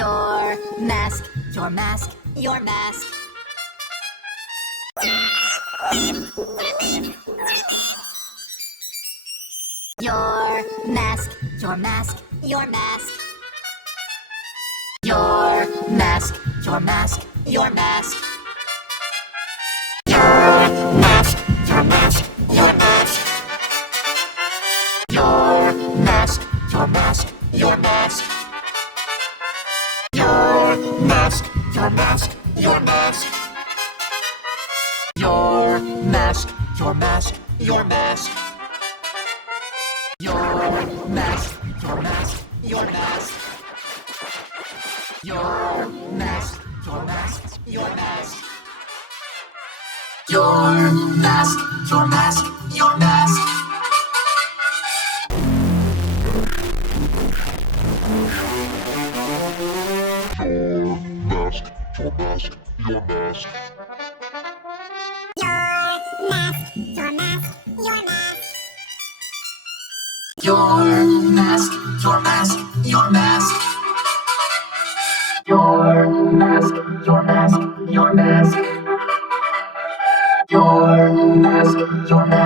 Your mask, your mask, your mask. Your mask, your mask, your mask. Your mask, your mask, your mask. Your mask, your mask, your mask. Your mask, your mask, your mask. Your mask, your mask, your mask. Your mask, your mask, your mask. Your mask, your mask, your mask. Your mask, your mask, your mask. Your mask, your mask, your mask. Your mask, your mask, your mask. Your mask, your mask, your mask. Your mask, your mask, your mask. Your mask, your mask.